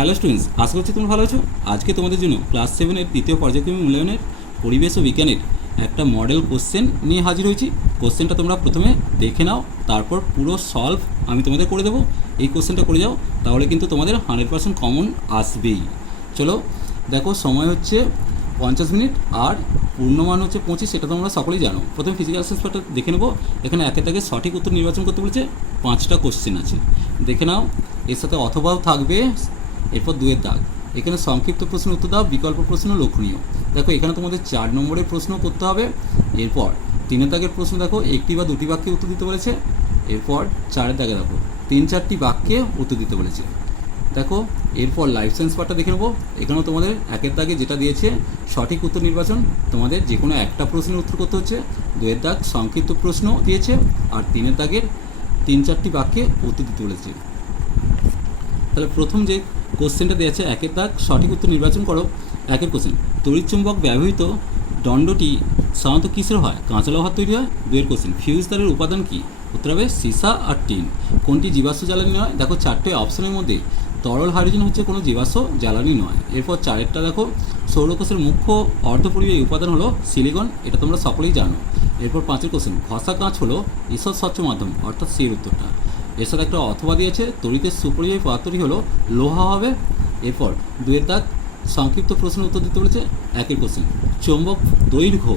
Hello students আশা করছি তোমরা ভালো আছো। আজকে তোমাদের জন্য ক্লাস সেভেনের তৃতীয় পর্যায়ক্রমিক মূল্যায়নের পরিবেশ ও বিজ্ঞানের একটা মডেল কোশ্চেন নিয়ে হাজির হয়েছি। কোশ্চেনটা তোমরা প্রথমে দেখে নাও, তারপর পুরো সলভ আমি তোমাদের করে দেবো। এই কোশ্চেনটা করে যাও, তাহলে কিন্তু তোমাদের হান্ড্রেড পার্সেন্ট কমন আসবেই। চলো, দেখো, সময় হচ্ছে পঞ্চাশ মিনিট আর পূর্ণমান হচ্ছে পঁচিশ, সেটা তোমরা সকলেই জানো। প্রথমে ফিজিক্যাল সায়েন্সটা দেখে নেব। এখানে একে থেকে সঠিক উত্তর নির্বাচন করতে বলেছে, পাঁচটা কোশ্চেন আছে। দেখে নাও, এর সাথে অথবাও থাকবে এরপর দুয়ের দাগ। এখানে সংক্ষিপ্ত প্রশ্নের উত্তর দাও, বিকল্প প্রশ্ন লক্ষণীয় দেখো, এখানে তোমাদের চার নম্বরের প্রশ্ন করতে হবে। এরপর তিনের দাগের প্রশ্ন দেখো, একটি বা দুটি বাক্যে উত্তর দিতে বলেছে। এরপর চারের দাগে দেখো, তিন চারটি বাক্যে উত্তর দিতে বলেছে। দেখো, এরপর লাইফ সায়েন্স পার্টটা দেখে নেব। এখানেও তোমাদের একের দাগে যেটা দিয়েছে, সঠিক উত্তর নির্বাচন, তোমাদের যে কোনো একটা প্রশ্নের উত্তর করতে হচ্ছে। দুয়ের দাগ, সংক্ষিপ্ত প্রশ্ন দিয়েছে, আর তিনের দাগের তিন চারটি বাক্যে উত্তর দিতে বলেছে। তাহলে প্রথম যে কোশ্চেনটা দেওয়া আছে একের দাগ সঠিক উত্তর নির্বাচন করো, একের কোশ্চেন। তড়িৎচুম্বক ব্যবহৃত দণ্ডটি সাধারণত কিসের হয়? কাঁচা লোহার তৈরি হয়? দুয়ের কোশ্চেন। ফিউজ তারের উপাদান কি? উত্তর হবে সীসা আর টিন। কোনটি জীবাশ্ম জ্বালানি নয়? দেখো চারটে অপশনের মধ্যে তরল হাইড্রোজেন হচ্ছে কোনো জীবাশ্ম জ্বালানি নয়। এরপর চারেরটা দেখো, সৌরকোষের মুখ্য অর্ধপরিবাহী উপাদান হলো সিলিকন, এটা তোমরা সকলেই জানো। এরপর পাঁচের কোশ্চেন, ঘষা কাঁচ হলো ঈশ্বর স্বচ্ছ মাধ্যম, অর্থাৎ সেই উত্তরটা। সাথে একটা অথবা দিয়েছে তড়িতের সুপরিবাহী পদার্থটি হলো লোহা হবে। এরপর দুয়ের দাগ সংক্ষিপ্ত প্রশ্নের উত্তর দিতে বলেছে একই কোশ্চেন চৌম্বক দৈর্ঘ্য।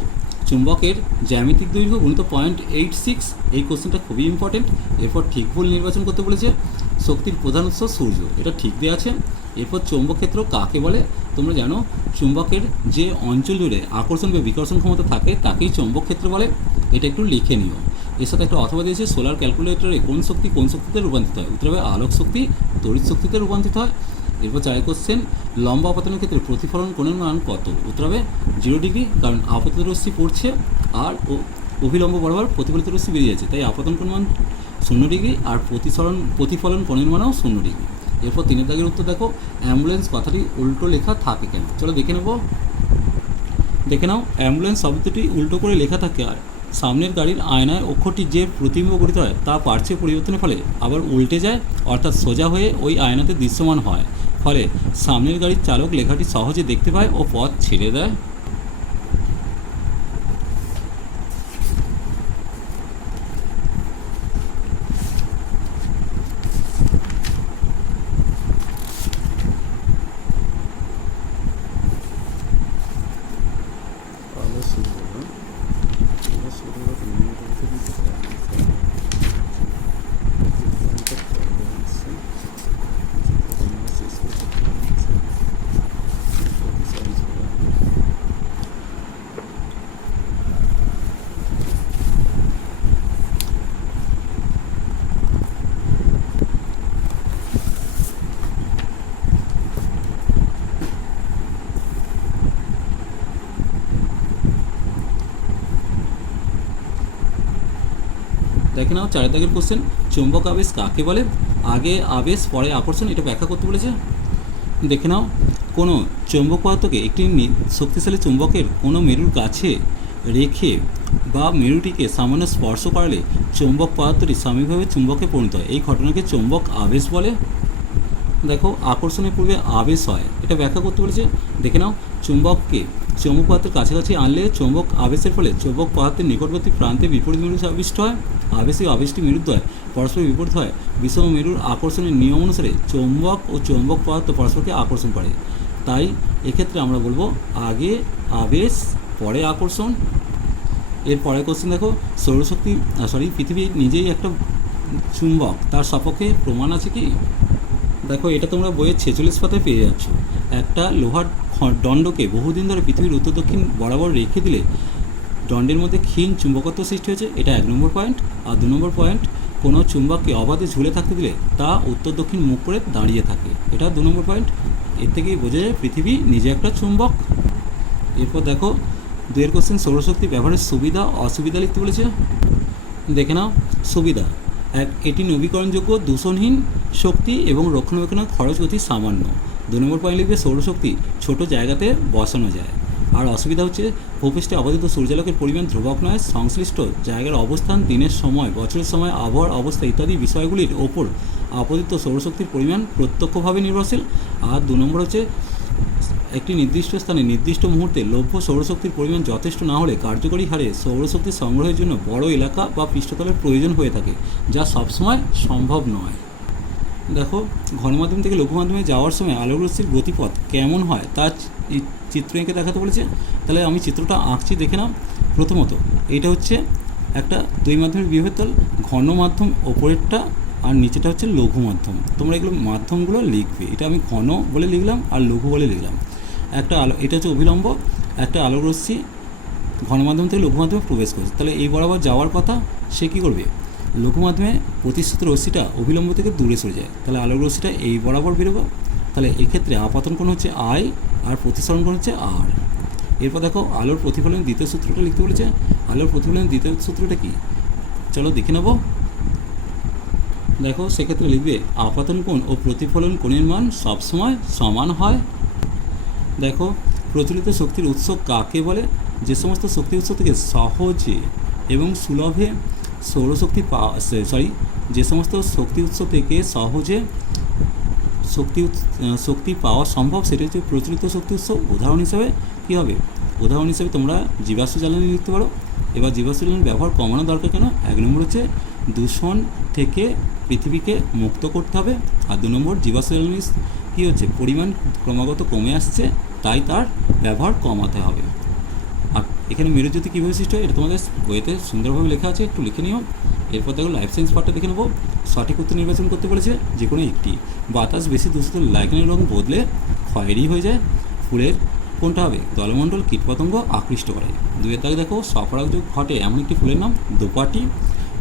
চুম্বকের জ্যামিতিক দৈর্ঘ্য গুণিত পয়েন্ট এইট সিক্স এই কোশ্চেনটা খুবই ইম্পর্টেন্ট এরপর ঠিক ভুল নির্বাচন করতে বলেছে শক্তির প্রধান উৎস সূর্য। এটা ঠিক দেওয়া আছে। এরপর চৌম্বক ক্ষেত্র কাকে বলে? তোমরা জানো, চুম্বকের যে অঞ্চল জুড়ে আকর্ষণ বা বিকর্ষণ ক্ষমতা থাকে, তাকেই চৌম্বক ক্ষেত্র বলে। এটা একটু লিখে নিও। এর সাথে একটা অথবা দিয়েছে সোলার ক্যালকুলেটরে কোন শক্তি কোন শক্তিতে রূপান্তরিত হয়? উত্তর হবে আলোক শক্তি, তড়িৎ শক্তিতে রূপান্তরিত হয়। এরপর চারের কোশ্চেন লম্বা আপাতনের ক্ষেত্রে প্রতিফলন কোণের মান কত? উত্তর হবে জিরো ডিগ্রি কারণ আপাতত রশ্মি পড়ছে, আর ও- অভিলম্ব বরাবর প্রতিফলিত রশ্মি বেরিয়ে যাচ্ছে, তাই আপাতন কোণ মান শূন্য ডিগ্রি আর প্রতিফলন প্রতিফলন কোণের মানও শূন্য ডিগ্রি এরপর তিনের দাগের উত্তর দেখো অ্যাম্বুলেন্স কথাটি উল্টো লেখা থাকে কেন? চলো দেখে নেব। দেখে নাও অ্যাম্বুলেন্স শব্দটি উল্টো করে লেখা থাকে, আর সামনের গাড়ির আয়নায় অক্ষরটি যে প্রতিবিম্ব গঠিত হয়, তা পার্শ্বে পরিবর্তনের ফলে। আবার উল্টে যায়, অর্থাৎ সোজা হয়ে ওই আয়নাতে দৃশ্যমান হয়। ফলে সামনের গাড়ির চালক লেখাটি সহজে দেখতে পায় ও পথ ছেড়ে দেয়। দেখে নাও চার দাগের কোশ্চেন চুম্বক আবেশ কাকে বলে? আগে আবেশ, পরে আকর্ষণ, এটা ব্যাখ্যা করতে বলেছে। দেখে নাও, কোনো চৌম্বক পদার্থকে একটি শক্তিশালী চুম্বকের কোনো মেরুর কাছে রেখে বা মেরুটিকে সামান্য স্পর্শ করালে চৌম্বক পদার্থটি সাময়িকভাবে চুম্বকে পরিণত হয়। এই ঘটনাকে চৌম্বক আবেশ বলে। দেখো, আকর্ষণের পূর্বে আবেশ হয়। এটা ব্যাখ্যা করতে বলেছে। দেখে নাও, চুম্বককে চৌম্বক পদার্থের কাছাকাছি আনলে চৌম্বক আবেশের ফলে চৌম্বক পদার্থের নিকটবর্তী প্রান্তে বিপরীত মেরু আবিষ্ট হয় আবেশে আবেশটি মেরুদ্বয় পরস্পর বিপরীত হয়। বিষম মেরুর আকর্ষণের নিয়ম অনুসারে চৌম্বক ও চৌম্বক পদার্থ পরস্পরকে আকর্ষণ করে। তাই এক্ষেত্রে আমরা বলব আগে আবেশ, পরে আকর্ষণ। এর পরের কোশ্চেন দেখো, সৌরশক্তি সরি পৃথিবী নিজেই একটা চুম্বক, তার সপক্ষে প্রমাণ আছে কি? দেখো, এটা তোমরা বইয়ের ছেচল্লিশ পাতায় পেয়ে যাচ্ছ। একটা লোহার দণ্ডকে বহুদিন ধরে পৃথিবীর উত্তর দক্ষিণ বরাবর রেখে দিলে দণ্ডের মধ্যে ক্ষীণ চুম্বকত্ব সৃষ্টি হয়েছে। এটা এক নম্বর পয়েন্ট আর দু নম্বর পয়েন্ট কোনো চুম্বককে অবাধে ঝুলে থাকতে দিলে তা উত্তর দক্ষিণ মুখ করে দাঁড়িয়ে থাকে। এটা দু নম্বর পয়েন্ট এর থেকেই বোঝা যায় পৃথিবী নিজে একটা চুম্বক। এরপর দেখো, দুয়ের কোশ্চেন সৌরশক্তি ব্যবহারের সুবিধা, অসুবিধা লিখতে বলেছে। দেখে নাও, সুবিধা। এক, এটি নবীকরণযোগ্য দূষণহীন শক্তি এবং রক্ষণাবেক্ষণের খরচ অতি সামান্য। দু নম্বর পয়েন্ট লিখবে সৌরশক্তি ছোট জায়গাতে বসানো যায়। আর অসুবিধা হচ্ছে ভূপৃষ্ঠে অবস্থিত সূর্যালোকের পরিমাণ ধ্রুবক নয়, সংশ্লিষ্ট জায়গার অবস্থান, দিনের সময়, বছরের সময়, আবহাওয়ার অবস্থা ইত্যাদি বিষয়গুলির ওপর আপতিত সৌরশক্তির পরিমাণ প্রত্যক্ষভাবে নির্ভরশীল। আর দু নম্বর হচ্ছে, একটি নির্দিষ্ট স্থানে নির্দিষ্ট মুহূর্তে লভ্য সৌরশক্তির পরিমাণ যথেষ্ট না হলে কার্যকরী হারে সৌরশক্তি সংগ্রহের জন্য বড় এলাকা বা পৃষ্ঠতলের প্রয়োজন হয়ে থাকে, যা সবসময় সম্ভব নয়। দেখো ঘন মাধ্যম থেকে লঘু মাধ্যমে যাওয়ার সময় আলোক রশ্মির গতিপথ কেমন হয়, তা চিত্র এঁকে দেখাতে বলেছে। তাহলে আমি চিত্রটা আঁকছি, দেখে নাও। প্রথমত, এটা হচ্ছে একটা দুই মাধ্যমের বিভেদ তল ঘন মাধ্যম ওপরেরটা আর নিচেটা হচ্ছে লঘু মাধ্যম তোমরা এগুলো মাধ্যমগুলো লিখবে। এটা আমি ঘন বলে লিখলাম আর লঘু বলে লিখলাম। একটা আলো, এটা হচ্ছে অভিলম্ব, একটা আলোক রশ্মি ঘন মাধ্যম থেকে লঘু মাধ্যমে প্রবেশ করছে। তাহলে এই বরাবর যাওয়ার কথা সে কী করবে? লঘু মাধ্যমে প্রতিশ্রুত রশ্মিটা অবিলম্ব থেকে দূরে সরে যায়। তাহলে আলোক রশ্মিটা এই বরাবর বেরোবে। তাহলে এক্ষেত্রে আপাতন কোণ হচ্ছে আই আর প্রতিসরণ কোণ হচ্ছে আর এরপর দেখো আলোর প্রতিফলনের দ্বিতীয় সূত্রটা লিখতে বলেছে। আলোর প্রতিফলনের দ্বিতীয় সূত্রটা কি? চলো দেখে নেব। দেখো সেক্ষেত্রে লিখবে আপাতন কোণ ও প্রতিফলন কোণের মান সবসময় সমান হয়। দেখো প্রচলিত শক্তির উৎস কাকে বলে? যে সমস্ত শক্তি উৎস থেকে সহজে এবং সুলভে সৌরশক্তি পাওয়া সরি যে সমস্ত শক্তি উৎস থেকে সহজে শক্তি শক্তি পাওয়া সম্ভব, সেটা হচ্ছে প্রচলিত শক্তি উৎস। উদাহরণ হিসাবে কী হবে? উদাহরণ হিসাবে তোমরা জীবাশ্ম জ্বালানি লিখতে পারো। এবার জীবাশ্ম জ্বালানির ব্যবহার কমানো দরকার কেন? এক নম্বর হচ্ছে দূষণ থেকে পৃথিবীকে মুক্ত করতে হবে। আর দু নম্বর, জীবাশ্ম জ্বালানি কী হচ্ছে? পরিমাণ ক্রমাগত কমে আসছে, তাই তার ব্যবহার কমাতে হবে। এখানে মেরুজ্যোতি কীভাবে সৃষ্টি হয়, এটা তোমাদের বইতে সুন্দরভাবে লেখা আছে, একটু লিখে নিও। এরপর দেখো লাইফ সায়েন্স পার্টটা দেখে নেব। সঠিক উত্তর নির্বাচন করতে বলেছে যে কোনো একটি। বাতাস বেশি দূষিত লাইকেনের রং বদলে খয়েরি হয়ে যায়। ফুলের কোনটা হবে? দলমণ্ডল, কীটপতঙ্গ আকৃষ্ট করে। দুয়ের দাগে দেখো সপরাগযোগ ঘটে এমন একটি ফুলের নাম, দোপাটি।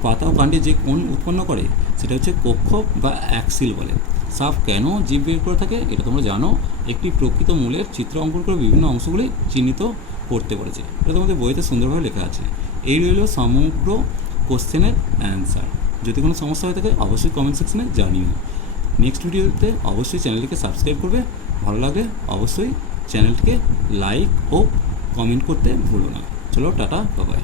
পাতা ও কাণ্ডে যে কোণ উৎপন্ন করে, সেটা হচ্ছে কক্ষ বা অ্যাক্সিল বলে। সাপ কেন জীব বের করে থাকে, এটা তোমরা জানো। একটি প্রকৃত মূলের চিত্র অঙ্কন করে বিভিন্ন অংশগুলি চিহ্নিত করতে বলেছে এটা তোমাদের বইতে সুন্দরভাবে লেখা আছে। এই রইল সমগ্র কোশ্চেনের অ্যান্সার। যদি কোনো সমস্যা হয়ে থাকে, অবশ্যই কমেন্ট সেকশনে জানিও। নেক্সট ভিডিওতে অবশ্যই চ্যানেলটিকে সাবস্ক্রাইব করবে। ভালো লাগে অবশ্যই চ্যানেলটিকে লাইক ও কমেন্ট করতে ভুলো না। চলো, টাটা বাবাই